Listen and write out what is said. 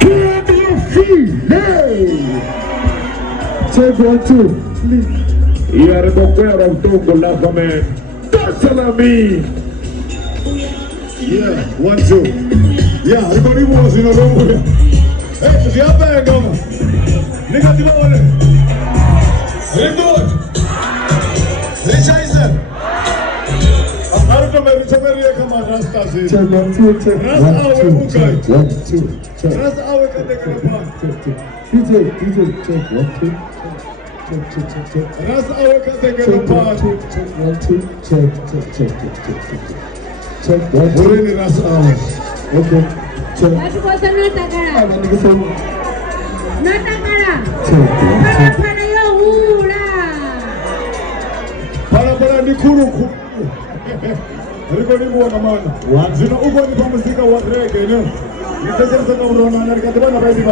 Can you feel it? Check 1, 2. You are the prayer of Tongo Lava Man. That's what I mean. Yeah, 1, 2. Yeah, everybody was in a room here. Hey, if you're back, go. Nigga, you know what? Hey, do it. Hey, Jason. I don't know if you're come on, Rasta. Check 1, 2, check 1, 2, check 1, 2, check. Rasta, how we can take it apart? DJ, check 1, 2. Check. That's how we can take it apart. Check 1, 2. Check 1, 2. We're in that's hour. Okay. Check. What was the Natakara? Natakara. Phalaphala yo hula. Phalaphala ni kuruku. Everybody go on man. Zina uko ni pamusika wa reggae, no? Ni pesa za kuona na katika na baadhi ya